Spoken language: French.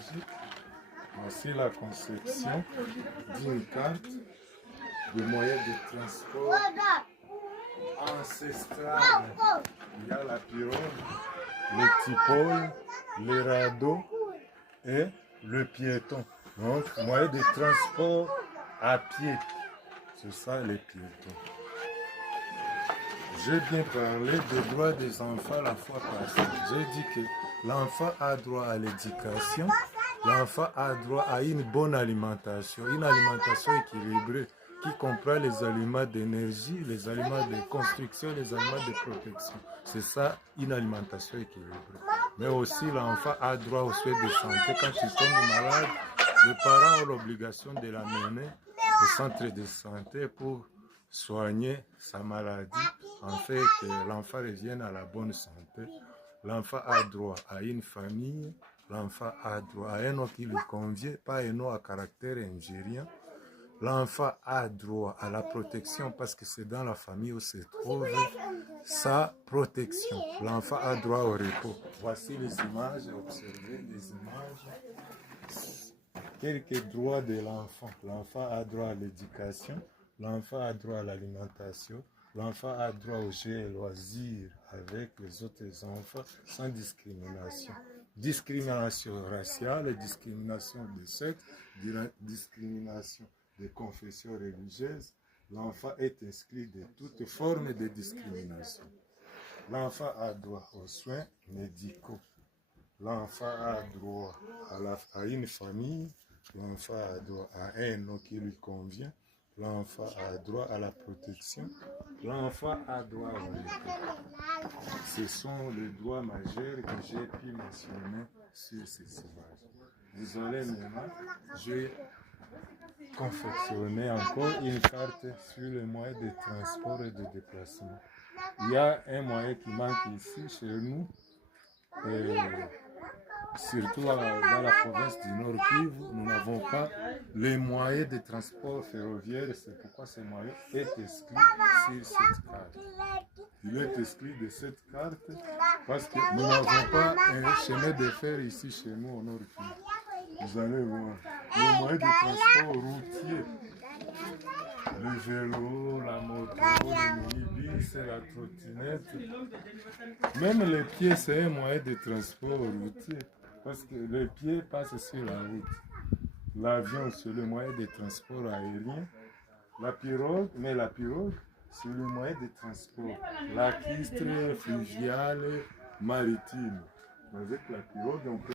technologique. Voici la conception d'une carte de moyen de transport ancestral. Il y a la pirogue, le tipol, le radeau et le piéton. Donc, moyen de transport à pied. C'est ça les piétons. J'ai bien parlé des droits des enfants la fois passée. J'ai dit que l'enfant a droit à l'éducation, l'enfant a droit à une bonne alimentation équilibrée qui comprend les aliments d'énergie, les aliments de construction, les aliments de protection. C'est ça, une alimentation équilibrée. Mais aussi l'enfant a droit aux soins de santé. Quand il tombe malade, les parents ont l'obligation de l'amener au centre de santé pour soigner sa maladie, en fait que l'enfant revienne à la bonne santé. L'enfant a droit à une famille, l'enfant a droit à un nom qui lui convient, pas un nom à caractère ingérien. L'enfant a droit à la protection parce que c'est dans la famille où se trouve sa protection. L'enfant a droit au repos. Voici les images, observez les images. Quelques droits de l'enfant. L'enfant a droit à l'éducation, l'enfant a droit à l'alimentation, l'enfant a droit aux jeux et loisirs avec les autres enfants sans discrimination. Discrimination raciale, discrimination de sexe, discrimination de confession religieuse. L'enfant est exclu de toute forme de discrimination. L'enfant a droit aux soins médicaux. L'enfant a droit à une famille. L'enfant a droit à un nom qui lui convient. L'enfant a droit à la protection. L'enfant a droit au repos. Ce sont les droits majeurs que j'ai pu mentionner sur ces images. Désolé, maintenant, je vais confectionner encore une carte sur les moyens de transport et de déplacement. Il y a un moyen qui manque ici chez nous. Surtout dans la province du Nord Kivu, nous n'avons pas les moyens de transport ferroviaire. C'est pourquoi ce moyen est exclu sur cette carte. Il est exclu de cette carte parce que nous n'avons pas un chemin de fer ici chez nous au Nord Kivu. Vous allez voir. Les moyens de transport routier, le vélo, la moto, le minibus, la trottinette, même les pieds, c'est un moyen de transport routier. Parce que les pieds passent sur la route. L'avion, c'est le moyen de transport aérien. La pirogue, c'est le moyen de transport lacustre, fluvial, maritime. Avec la pirogue, on peut